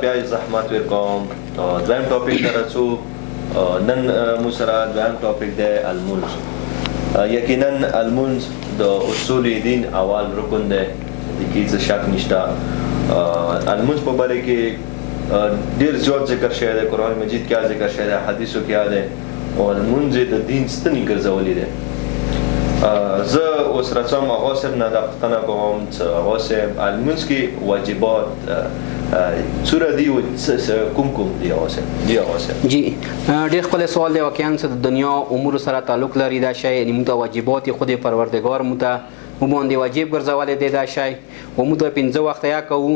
بیا زحمت ورکوم. دویم ټاپک ته راځو. نن مو سره دویم ټاپک دی المونځ. یقینا المونځ د اصول دین اول رکن دی، د کې څه شک نشته. المونځ په باره کې ډېر زیات ذکر شوی دی، قرآن مجید کې ذکر شوی دی، حدیثو کې دی، او المونځ د دین ستنې ګرځولې دی. زه اوس راځم هغه صاحب نه دا پوښتنه کوم چې هغه صاحب المونځ کې واجبات څومره دي او کوم دي هغه صاحب؟ جی ډېر ښکلی سوال دی. واقعا چې د دنیا امور سره تعلق لري دا شی، یعنې موږ ته واجبات یې خود پروردګار موږ ته باندې واجب ګرځولی دی دا شی، او موږ ته 5 وخته یا کوو.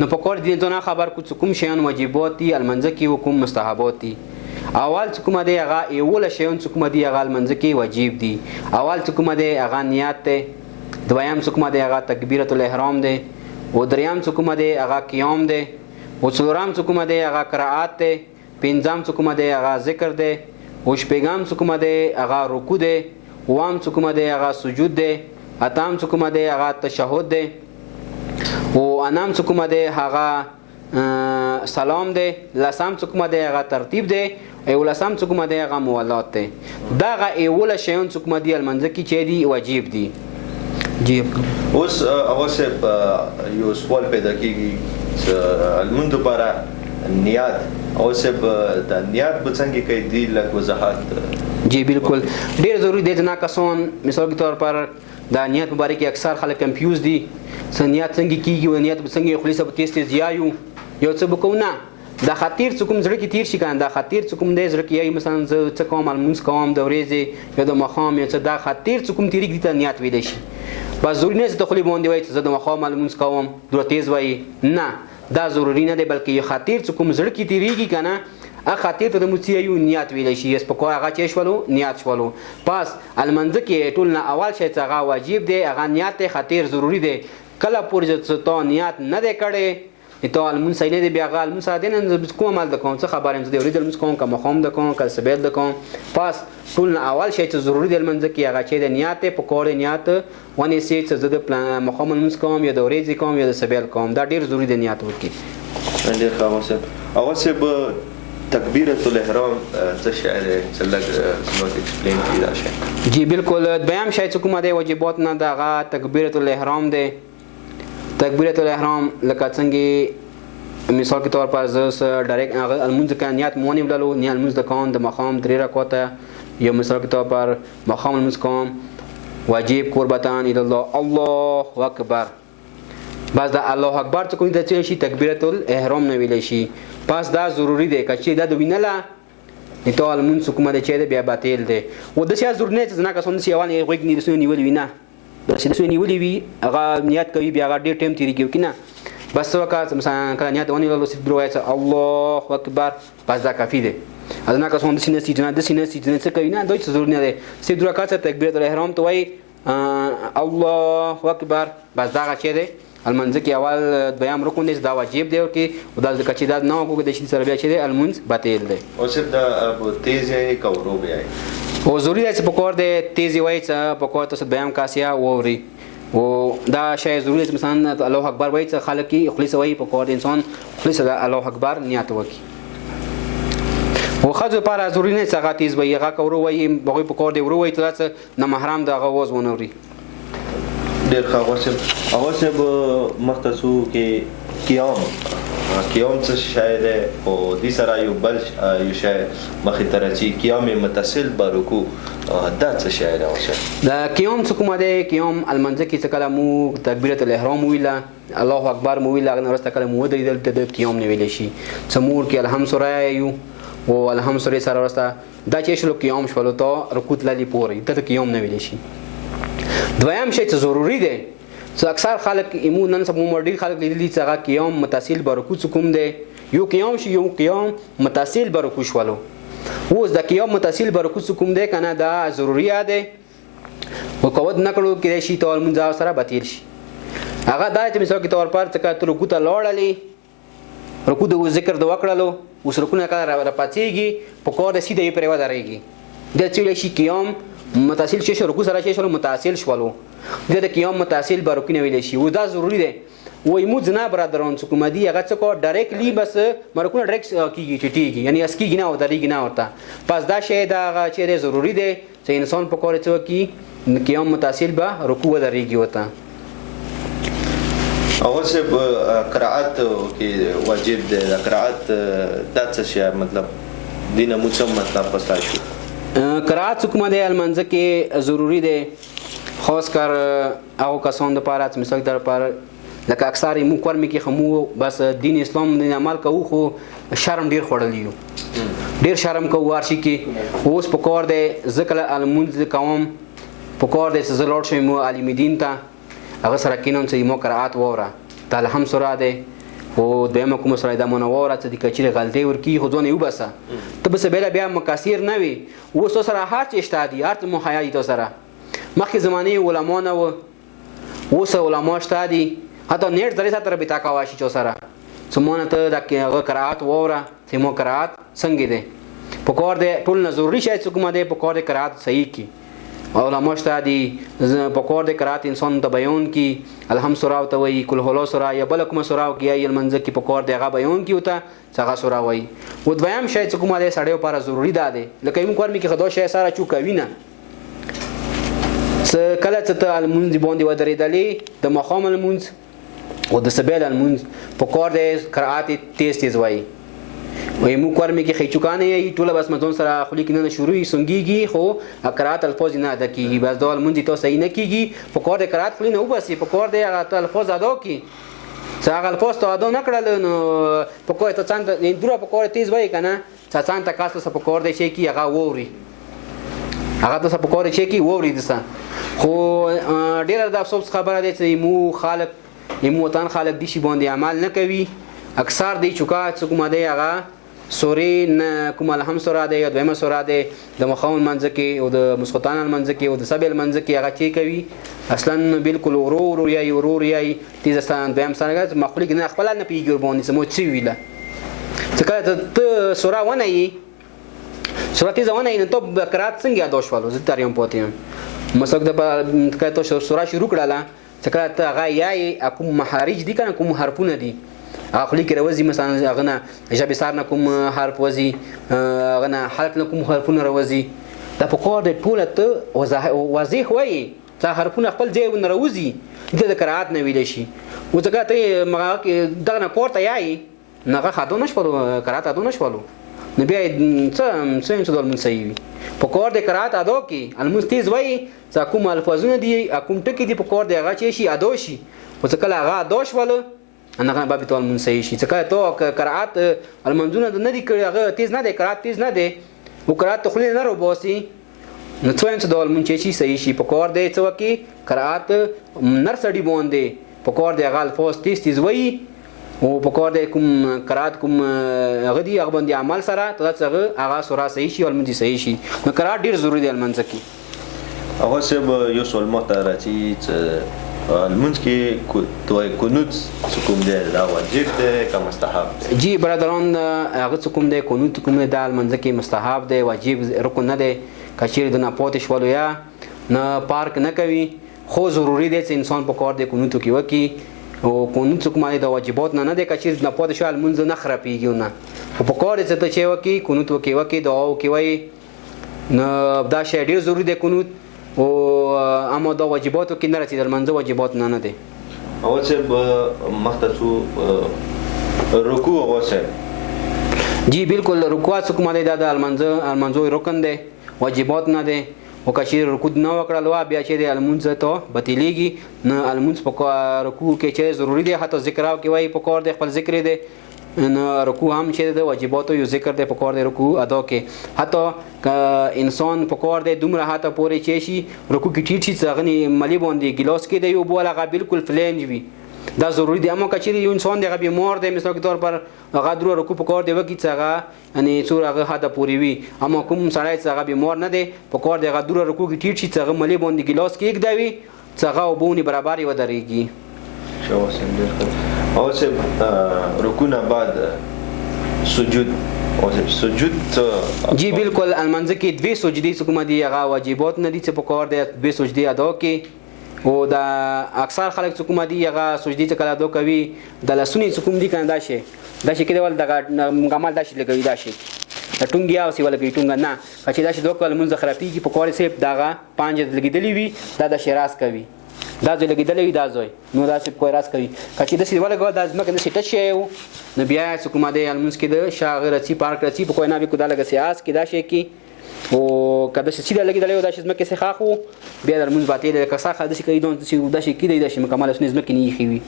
نو په کار دې ځان خبر کړو چې کوم شیان واجبات دي المنځه کې او کوم مستحبات دي. اول چې کومه دی هغه اوله شیان چې کومه دی هغه المنځه کې واجب دي. اول چې کومه دی هغه نیت دی، دویم چې کومه دی هغه تکبیرة الاحرام دی، او دریم چې کومه دی هغه قیام دی، او څلورم چې کومه دی هغه قرائت دی، پنځم چې کومه دی هغه ذکر دی، او شپږم چې کومه دی هغه رکوع دی، اووم چې کومه دی هغه سجود دی، اتم چې کومه دی هغه تشهد دی، او انم چې کومه دی هغه سلام دی، لسم چې کومه دی هغه ترتیب دی، او لسم چې کومه دی هغه موالات دی. دغه اوله شیان چې کومه دی المنځه کې چې دی واجب دي. جی اوس هغه صاحب یو سوال پیدا کیږي چې المونځ لپاره نیت او صاحب د نیت به څنګه کوي دی لکه وضاحت؟ جی بالکل ډیر ضروری دی. نه کسان مثال کے طور پر دا نیت مبارک کې اکثر خلک کنفیوز دي چې نیت څنګه کیږي او نیت څنګه خلیصه په تیز تیز یایو یو څه وکړو. نه دا خطیر څه کوم زړه کې تیر شي کنه، دا خطیر څه کوم دی زړه کې یایي، مثلا زه څه کوم المونځ کوم د ورځې یا د ماښام یا څه، دا خطیر څه کوم تیریږي ته نیت ویلی شي. بس ضروري نه چې د خولې باندې وایي چې زه د ماښام المونځ کوم دومره تیز وایي، نه دا ضروري نه دی، بلکې یو خطیر چې کوم زړه کې تیریږي کنه هغه خطیر ته د مونځ یو نیت ویلی شي. یس په کو هغه چې شولو نیت شولو. پس المنځه کې ټول نه اول شی چې هغه واجب دی هغه نیت دی، خطیر ضروري دی. کله پورې چې تا نیت نه دی کړی ته المونځ صحیح نه دی، بیا هغه المونځ سره دی نه کوم عمل د کوم څه خبر یم، زه د ورځې لمونځ کوم که ماښام د کوم که سبیل د کوم. پس ټول نه اول شی چې ضروري دی المنځه کې هغه چې د نیت دی، په کار نیت ونیسي چې زه د ماښام لمونځ کوم یا د ورځې کوم یا د سبیل کوم، دا ډېر ضروري دی نیت وکړي. ډېر ښه هغه صاحب. هغه صاحب تکبیرة الاحرام څه شی دی چې لږ زموږ ایکسپلین کړي دا شی؟ جی بالکل دویم شی چې کومه دی واجبات نه د هغه تکبیرة الاحرام دی. تکبیرة الاحرام لکه څنګه مثال کے طور پر زه ډایرکټ هغه المونځ کې نیت مو نه ولرو، نه المونځ د کوم د ماښام 3 رکعاته، یا مثال کے طور پر ماښام المونځ کوم واجب قربتان الی الله الله اکبر. بس دا الله اکبر چې کوم د څه شي تکبیرة الاحرام نه ویل شي. پس دا ضروری دی که چې دا د وینله نه ته المونځ کومه د چې بیا باطل دی. و د څه ضروري نه چې نه کسان سی اول غوږ نه رسو نیولې وینه د څه نیولې وی هغه نیت کوي بیا هغه ډېر ټیم تیریږي کنه. بس وکړه مثلا کله نیت ونی له صرف دروایته الله اکبر بس دا کافی دی. از نه کسان د سینې سیدنه د سینې سیدنه څه کوي نه دوی څه ضروري نه دی. صرف درو کاڅه تکبیرة الاحرام ته وای الله اکبر بس دا چې دی المنځ کې اول دویم رکن دی دا واجب دی او کې دا ځکه چې دا نه وکړو د شي سره بیا چې دی المنځ باطل دی. او صرف دا تیز یې کورو بیا او ضروري دی چې په کور دی تیز وای چې په کور ته بیان کاسیا ووري او دا شی ضروري چې مثلا الله اکبر وای چې خلک کې خلیص وای په کور انسان خلیص الله اکبر نیت وکي. او خځو لپاره ضروري نه چې هغه تیز وای هغه کورو وای بغوی په کور دی ورو وای چې نه محرم د هغه وز ونوري. ډېر ښه هغه صاحب. هغه صاحب مختصو کې قیام څه شی دی او دې سره یو بل یو شی مخې ته راځي قیام متصل به رکوع دا څه شی دی؟ دا قیام څه کومه دی؟ قیام المنځه کې چې کله مو تکبیرة الاحرام ویله الله اکبر مو ویله هغه نه وروسته کله مو ودرېدل ته د قیام نه ویلی شي. څه مور کې الحمد سوره یو او الحمد سوره سره وروسته دا چې شلو قیام شولو ته رکوع تللی پورې ته قیام نه ویلی شي. دویم شی چې ضروري دی چې اکثر خلک ایمون نن سبا ډېر خلک لیدلي چې هغه قیام متصل به رکوع څه کوم دی، یو قیام شي یو قیام متصل به رکوع شولو. اوس د قیام متصل به رکوع څه کوم دی کنه دا ضروري دی او قوت نه کړو کېدای شي ته المنځ سره باطل شي. هغه دا چې مثال کې طور پر چې ته رکوع ته لاړلې رکوع د ذکر د وکړلو اوس رکوع نه کله راپاڅېږي په کور د سیده یې پرې ودرېږي د څه شي قیام متصل شي رکوع سره شي متصل شولو د قیام متصل به رکوع نه ویل شي. و دا ضروري دی وای مو زنا برادران څه کوم دي هغه څه کو ډایرکټلی بس مرکونه ډایرکټ کیږي ټیټیږي یعنی اس کیږي نه او درېږي نه ورته پس دا شی دا هغه چې ضروری دی چې انسان په کور څه کی قیام متصل به رکوع درېږي وته اول سے قرائت کې واجب ده قرائت دا څه شی مطلب دینه موږ مطلب پستا شو قرائت کومه ده المنځ کې ضروری ده خاص کر هغه کسان د پاره مثال در پاره لکه اکثر مو کورم کې خمو بس دین اسلام دین عمل کوو خو شرم ډیر خوړلی ډیر شرم کوو ورشي کې اوس په کور ده ذکر المنځ کوم په کور ده زلوړ شي مو عالم دین ته هغه سره کینم چې مو قرائت وره تعالی هم سره ده او دمه کوم سره د منوره چې د کچې غلطي ورکی خو ځونه یو بسه ته بس بیا مکاسیر نه وي اوس سره هر څه اشتادي هر څه مو حیا دي سره مخکې زمانه علماء نه و اوس علماء اشتادي حتی نیټ درې سره به تاکا شي چې سره سمونه ته د قرائت وره چې مو قرائت څنګه ده په کور ده ټول نه ضروري شي چې کومه ده په کور ده قرائت صحیح کی علماء اشتادي په کور ده قرائت انسان ته بیان کی الحمد سورا ته وی کل هلو سورا یا بل کومه سورا کی ای المنځ کې په کور ده هغه بیان کی وته څنګه سورا وی و دویم شي چې کومه ده سړیو لپاره ضروري ده لکه موږ کور می کې خدای شي سره چوکوي نه کله چې ته المنځ باندې ودرېدلې د مخام المنځ او د سبیل المنځ په کور د قرائت تیز وای وای مو کور می کې خېچوکانه یې ټوله بس مزون سره خلی کې نه شروعي سنگيږي خو قرائت الفاظ نه ادا کیږي بس د المنځ ته صحیح نه کیږي په کور د قرائت خلی نه وبسي په کور د الفاظ ادا کی څنګه الفاظ ته ادا نه کړل نو په کور ته څنګه دوره په کور تیز وای کنه څنګه ته کاسه په کور د شي کی هغه ووري هغه ته په کور شي کی ووري دسه خو ډیره د افسوس خبره ده چې مو خالق یمو وطن خالق دي شي باندې عمل نه کوي اکثر دی چوکا کومه دی هغه سوري نه کومه الحمد سورا دی یا دویمه سورا دی د مخاون منځ کې او د مسخوتان منځ کې او د سبل منځ کې هغه چی کوي اصلا بالکل ورور یا تیزستان دویم سره مخلوق نه خپل نه پیګور باندې سمو چی ویله څنګه ته سورا ونه یې سورا تیز ونه یې ته قرات څنګه دوش والو زه تاریم پوتیم مسک د کته سورا شروع کړه څنګه ته هغه یا کوم محارج دي کنه کوم حرفونه دي عقلی کې روزي مثلا غنا جبه سار نه کوم حرف وزي غنا حرف نه کوم حرفونه روزي دا په کور د ټوله ته واضح وایي چې حرفونه خپل ځای ون روزي د قرائت نه ویل شي او ځکه ته مګه کې دغه کور ته یای نه خاطو نشو قرائت ادو نشو نو بیا څه د المنسیوي په کور د قرائت ادو کې المستیز وایي چې کوم الفاظونه دي کوم ټکی دي په کور د هغه چی شي ادو شي او ځکه هغه ادوش ول انا غن باب تول منسي شي ځکه ته قرائت المنزونه نه دي کړي هغه تیز نه دي قرائت تیز نه دي او قرائت خو نه روبوسي نو څوین څه ډول منچي شي صحیح شي په کور دی څو کې قرائت نرسړي باندې په کور دی هغه الفاظ تیز وایي او په کور دی کوم قرائت کوم هغه دی هغه باندې عمل سره ته څنګه هغه سورا صحیح شي او منځي صحیح شي نو قرائت ډیر ضروری دی المنځ کې هغه سبب یو سوال مته راځي المنځ کې توای قنوت کوم دی دا واجب دی که مستحب دی جی برادران هغه کوم دی قنوت کوم دی د المنځ کې مستحب دی واجب رکن نه دی کچیر د نه پاتې شولو یا نه پارک نه کوي خو ضروری دی چې انسان په کار دی قنوت کې وکي او قنوت کوم دی د واجبات نه دی کچیر نه پاتې شو المنځ نه خرابېږي نه په کار دی چې وکي قنوت وکي دعا وکي نو دا شی ډیر ضروری دی قنوت او اما دا واجباتو کې نه رسیدل منځه واجبات نه دي او چې مختصو رکوع اوسه جی بالکل رکوع څه کومه دی د المنځو رکن دی واجبات نه دي او کشیر رکوع نه وکړل بیا چې د المنځ ته بتیلیږي نه المنځ په رکوع کې چې ضروری دی حتی ذکر او کې وای په کار دی خپل ذکر دی نه رکوع هم چې د واجباتو یو ذکر دی په کار دی رکوع ادا کې حتی انسان په کار دی دومره هاته پورې چې شي رکوع کې ټیټ شي څنګه ملي باندې ګلاس کې دی یو بوله بالکل فلنج وي دا ضروری دی اما کچې یو انسان دی بیمار دی مثال کې طور پر هغه درو رکوع په کار دی وکي څنګه یعنی څور هغه هاته پورې وي اما کوم سړی څنګه بیمار نه دی په کار دی هغه درو رکوع کې ټیټ شي څنګه ملي باندې ګلاس کې یک دی څنګه وبونی برابر و درېږي شو سندر او چې رکوع نه بعد سجود او سجود جی بالکل المنځ کې دوی سجدي کوم دي هغه واجبات نه دي چې په کار دی دوی سجدي ادا کې او دا اکثر خلک چې کوم دي هغه سجدي چې کله دوه کوي د لاسونی چې کوم دي کنه دا شي کېدل دغه مکمل دا شي لګوي دا شي د ټونګي او سی ولګي ټونګ نه چې دا شي دوه کله مونږ خرابېږي په کورې سیب دغه پانځه لګېدلې وي دا د شراس کوي دا ځای لګېدلې وي دا ځای نو دا سیب کوی راس کوي چې د سی ولګو دا ځمکه نه سیټ شي نو بیا چې کوم دی المونز کې د شاغ رچی پارک رچی په کوی نه به کو دا لګ سیاس کې دا شي کې او کله چې سیده لګېدلې دا شي ځمکه سي خاخو بیا د المونز باطل د کسا خاله شي کوي دا شي کې دا شي مکمل اسنه ځمکه نه خي وي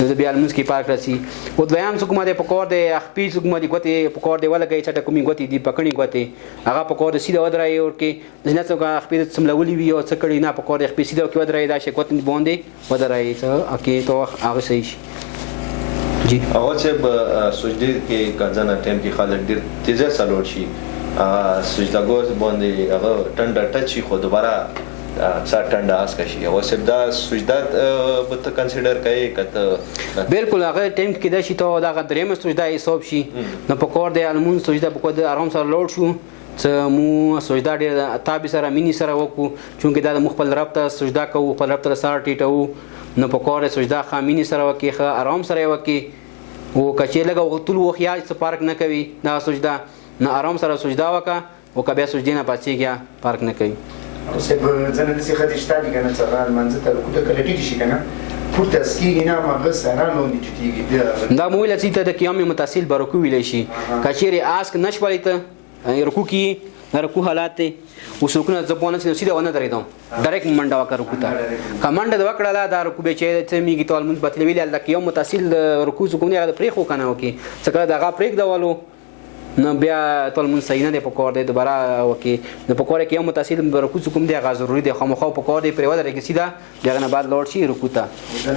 نو بیا المونز کې پارک رچی او دویم څه کوم دی په کور دی خپې څه کوم دی ګوتې په کور دی ولګي چې کومي ګوتې دی پکړې ګوتې هغه په کور سیده ودرای او کې د نه څنګه خپې سملولې وي او څه کړي نه په کور خپې سیده کې ودرای دا شي ګوتې باندې ودرای ته اکی تو هغه صحیح شي جی هغه چې په سجدي کې کځنه ټیم کې خلک ډیر تیزه سلوړ شي سجده ګوز باندې هغه ټنډه ټچ شي خو دوباره اکثر ټنډه اس کشي او سب دا سجده به کنسیډر کوي کته بالکل هغه ټیم کې دا شي ته دا دریم سجده حساب شي نو په کور دی المون سجده په کور دی آرام سره لوړ شو چې مو سجده ډیر تابع سره مینی سره وکړو چونکه دا د مخبل رب ته سجده کوو خپل رب ته سره ټیټو نو په کور سجده خامینی سره وکړي آرام سره وکړي او کچې لګو ټول وخیا څه پارک نه کوي دا سجده نه آرام سره سجده وکا او کبه سجدي نه پاتېږي پارک نه کوي او سب ځنه د سیخه دشتا دي کنه څنګه منځ ته کوته کله ټیټ شي کنه پورته سکیږي نه ما سره نو نټیږي دا مویل چې ته د قیام متصل برکو ویل شي کچېری اسک نشولې ته رکو کی رکو حالات او سکونه ځپونه چې سیده ونه درېدم ډایرکټ منډه وکړه رکو ته کمانډه د وکړه دا رکو به چې میږي تول مون بتل ویل د قیام متصل رکو سکونه د پرې خو کنه وکي څنګه دغه پرېک دیوالو نو بیا ټول مون صحیح نه دی په کور دی دوباره وکي نو په کور کې یو متصل رکوع کوم دی غا ضروري دی خامخا په کور دی پرې ودرې کې سیده دغه نه بعد لوړ شي رکوع ته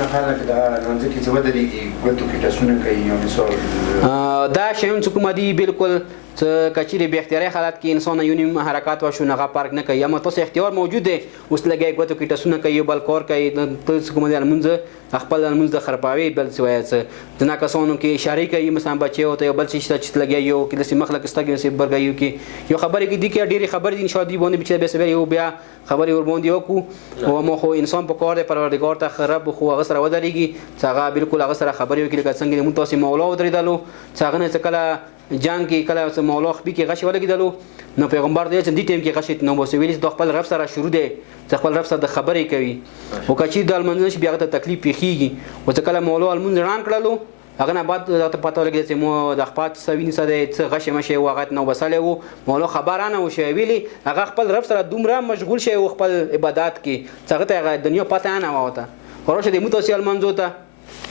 دا خلک دا منځ کې څه ودرېږي ګوتو کې تاسو کوي یو مثال دا شیون چې کوم دی بالکل کچېری به اختیاري حالت کې انسان یو نیم حرکت وشو نه پارک نه کوي یا متوس اختیار موجود دی اوس لګي ګوتو کې تاسو کوي بل کور کوي ته کوم دی المنځ خپل المنځ د خرپاوي بل سوایڅ دنا کسانو کې اشاره کوي مثلا بچي او ته بل چې لګي یو کې د مخلق استګي سي برګیو کې یو خبره کې دي کې ډېری خبر دي شادي باندې بچي به سبا یو بیا خبري ور باندې وکړو او مو خو انسان په کار پروردګار ته خراب خو هغه سره ودرېږي څنګه بالکل هغه سره خبري وکړي څنګه مون تاسو مولا ودرېدلو څنګه نه کله جنگ کې کله مولا خبي کې غشي ولګیدلو نو پیغمبر دې چې دې ټیم کې غشي نو بوسویل د خپل رب سره شروع دی خپل رب سره د خبرې کوي او کچې د المنځ بیا ته تکلیف پیخیږي او کله مولا المنځ ران کړلو هغه نه بعد ته پته لګی چې مو د خپل سوینې سره څه غشي مشه وغت نو بساله وو مولا خبر نه وشي ویلي هغه خپل رب سره دومره مشغول شي او خپل عبادت کې څنګه ته دنیا پته نه وته خروشه د متوسل منځو ته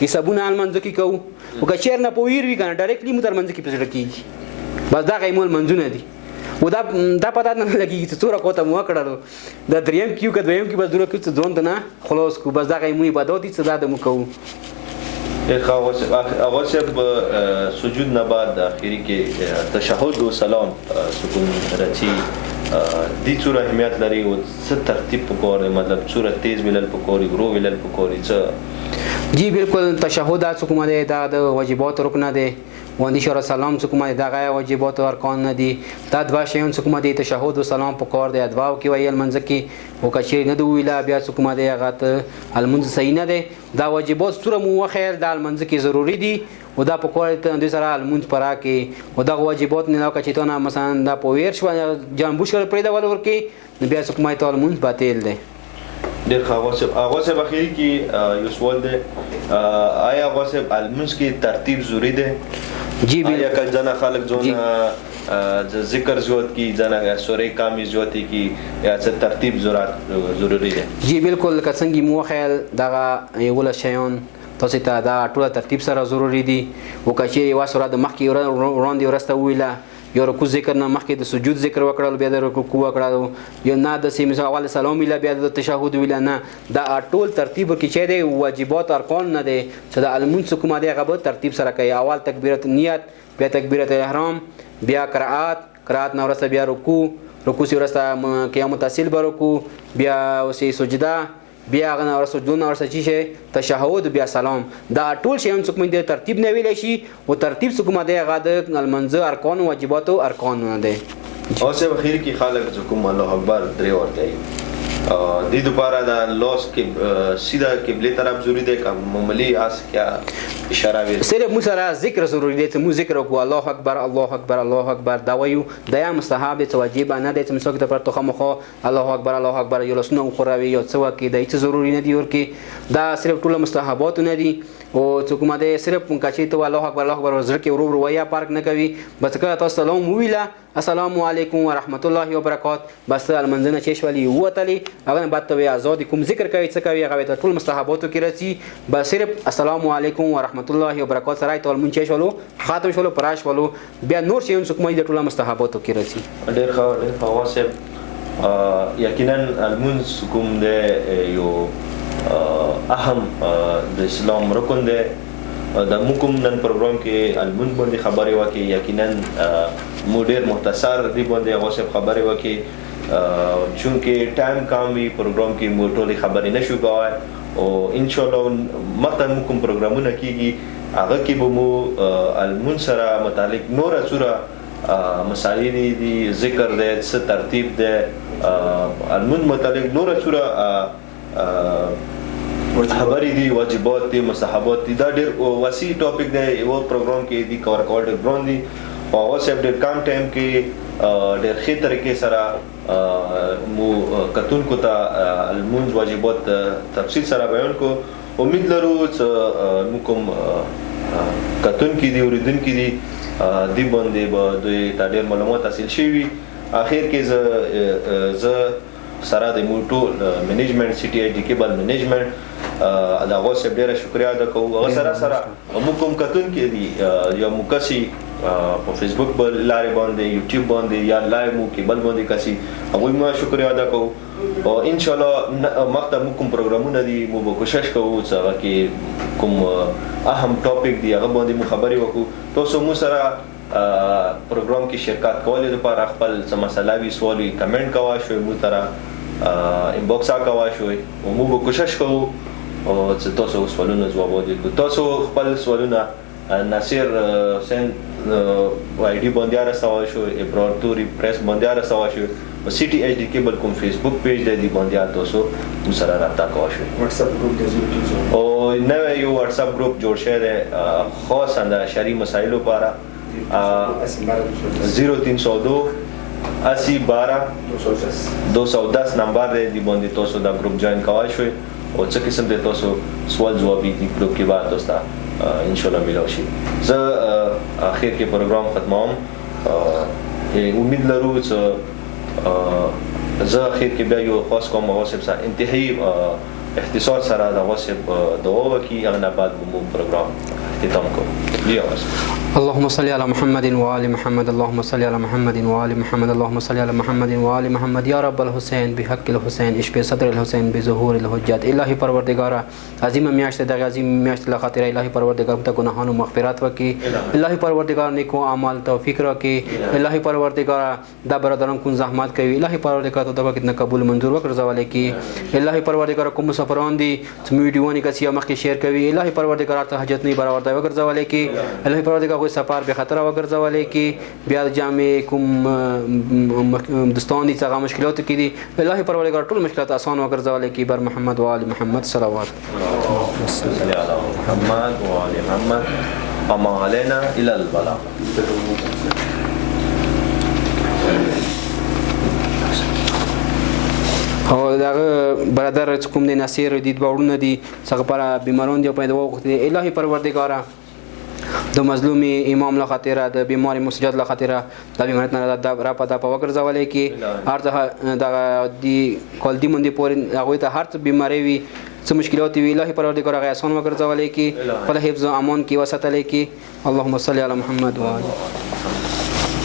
حسابونه المنځ کې کوو او کچیر نه پویر وی کنه ډایرکټلی متر منځ کې پسړ کیږي بس دا غیمول منځونه دي و دا پته نه لګي چې څوره کوته مو کړلو دا دریم کیو که دویم کې بس دروه کې ځون نه خلاص کو بس دا غیمو عبادت دي څه دا مو کوو هغه چې سجود نه بعد اخیری کې تشهود او سلام سکون راځي دې څوره اهمیت لري او څه ترتیب وکړي مطلب څوره تیز ویلل وکړي ورو ویلل وکړي څه جی بالکل تشهود څوک مده دا د واجبات رکن دي وندي شور سلام څوک مده دا غي واجبات او ارکان نه دي دا دوا شیون څوک مده تشهود او سلام په کار دي دوا کې ویل منځ کې او کچې نه دوی لا بیا څوک مده هغه المنځ صحیح نه دي دا واجبات سره مو خیر د المنځ کې ضروری دي او دا په کور ته د سره المنځ پرا کې او دا واجبات نه کچې ته مثلا دا پویر شو جنبوش پرې دا ول ورکی بیا څوک مده المنځ باطل دي ډېر هغه څه بخیری کې یو سوال دی آیا هغه څه المنځ کې ترتیب ضروری دی جی یا کله ځنه خلک ځونه ذکر زیات کی ځنه سورې کامي زیات کی یا څه ترتیب ضروری دی جی بالکل کڅنګي مو خیال دا یو ول شیون تاسو ته دا ټول ترتیب سره ضروری دي او کچې واسره د مخکې وړاندې ورسته ویله یو رکوع ذکر نه مخکې د سجود ذکر وکړل بیا د رکوع وکړل یو نه د سیمه اول سلام ویل بیا د تشهود ویل نه دا ټول ترتیب کې چې دی واجبات ارکان نه دي چې د المنځ کومه دی هغه ترتیب سره کوي اول تکبیرت نیت بیا تکبیرت احرام بیا قرات نه ورسته بیا رکوع سی ورسته قیام متصل به رکوع بیا وسی سجده بیا غنا ورسره دون ورسره چی شي تشهود بیا سلام دا ټول شی هم څوک د ترتیب نه ویل شي او ترتیب څوک مده هغه د المنځ ارکان او واجبات او ارکان نه دي اوسه بخیر کی خالق حکم الله اکبر درې ورته دې دوپاره د لاس کې سیده قبله طرف ضروری دی که معمولی اس کیا اشاره وي صرف مو سره ذکر ضروری دی چې مو ذکر وکړو الله اکبر الله اکبر الله اکبر دا وایو دا یا مستحب دی چې واجب نه دی چې مسوک د پر توخه مخه الله اکبر یو لسنو خوراوي یو څه وکي د هیڅ ضروری نه دی ورکی دا صرف ټول مستحبات نه دي او څوک مده صرف کچې ته الله اکبر ورزړه کې ورو ویا پارک نه کوي بس کله تاسو سلام ویلا السلام علیکم ورحمت الله وبرکات بس المنځنه چې شولي وتلی هغه بعد ته آزاد کوم ذکر کوي څه کوي هغه ته ټول مستحباتو کې راځي بس صرف السلام علیکم ورحمت الله وبرکات سره ټول مونږ چې شولو خاتم شولو پراش ولو بیا نور شي څوک مې د ټول مستحباتو کې راځي ډېر ښه واسه یقینا المنز کوم د یو اهم د اسلام رکن دی د موږ نن پروګرام کې المنز باندې خبرې وکړي یقینا مو ډېر مختصر دی باندې هغه خبرې وکړي چونکه ټایم کم وي پروګرام کې مو ټولې خبرې نشو کوای او ان شاء الله مته موږ کوم پروګرامونه کیږي هغه کې به مو المنز سره متعلق نور سوره مسائل دي ذکر دی څه ترتیب دی المنز متعلق نور سوره خبرې دي واجبات دي مستحبات دي دا ډېر وسیع ټاپک دی یو پروګرام کې دي کور کول ډېر ګران دي او اوسه ډېر کم ټایم کې ډېر ښه طریقې سره مو کتونکو ته المنز واجبات تفصیل سره بیان کو امید لرو چې موږ کوم کتونکي دي اوریدونکي دي دی باندې به دوی ته ډېر معلومات حاصل شوي اخر کې زه سره د موټو منیجمنت سټي آی ډي کیبل منیجمنت دا غوسه ډیره شکریا ادا کوو هغه سره موږ کوم کتون کې دي یا مکسي په فیسبوک لارې باندې یوټیوب باندې یا لایو مو کیبل باندې کسي هغه مو شکریا ادا کوو او ان شاء الله مخته موږ کوم پروګرامونه دي مو به کوشش کوو چې هغه کې کوم اهم ټاپک دی هغه باندې مو خبرې وکړو تاسو مو سره پروګرام کې شرکت کولو لپاره خپل څه مسله وي سوال کمنټ کوه شوي مو سره انباکس کوه شوي او مو به کوشش کوو او چې تاسو سوالونه ځواب ورکړو تاسو خپل سوالونه ناصر حسین آی ډي باندې راستوای شو ابراتوري پریس باندې راستوای شو او سټي ایچ ډي کیبل کوم فیسبوک پیج دی باندې تاسو مو سره رابطه کوئ شو واتس اپ ګروپ دی او نو یو واتس اپ ګروپ جوړ شوی دی خاص د شرعي مسایلو لپاره 0302 80 12 210 نمبر دی باندې تاسو دا ګروپ جوائن کوئ شو او څه قسم د تاسو سوال جوابي دی ګروپ کې بعد تاسو ان شاء الله ملو شي زه اخر کې پروګرام ختموم امید لرو چې زه اخر کې بیا یو خاص کوم مواسب سره انتهایی اختصار سره د مواسب دعا وکي هغه نه بعد مو پروګرام اختتام کوم لیاس اللهم صل على محمد وآل محمد اللهم صل على محمد وآل محمد اللهم صل على محمد وآل محمد یا رب الحسین بحق الحسین اشف صدر الحسین بظهور الحجت الهی پروردگار عظیم میاشت د عظیم میاشت له خاطر الهی پروردگار ته گناهانو مغفرت وکي الهی پروردگار نیکو اعمال توفیق راکړي الهی پروردگار دا برادران کو زحمت کوي الهی پروردگار ته دغه کتنه قبول منظور وکړځول کی الهی پروردگار کوم مسافران دي چې ویډیو نه کسي مخکې شیر کوي الهی پروردگار ته حاجت نه برابر دی وکړځول کی الهی پروردگار کوئی سفر به خطر وګرځولې کې بیا جامع کوم دستان دي څنګه مشکلات کې دي الهي پروردگار ټول مشکلات آسان وګرځولې کې بر محمد و آل محمد صلوات صلی علی محمد و آل محمد وما علينا الى البلاغ او دغه برادر کوم دي نصیر دي باورونه دي څنګه پر بیمارون دي په دغه وخت الهي پروردگار د مظلوم امام له خاطره د بیماری مسجد له خاطره د بیمارت نه را پدا په وګرځولې کې هر د دی کول دی مونږ پورې هغه ته هر څه بیماری وي څه مشکلات وي الهي پروردگار هغه آسان وګرځولې کې په حفظ او امان کې وساتلې کې اللهم صل علی محمد و آله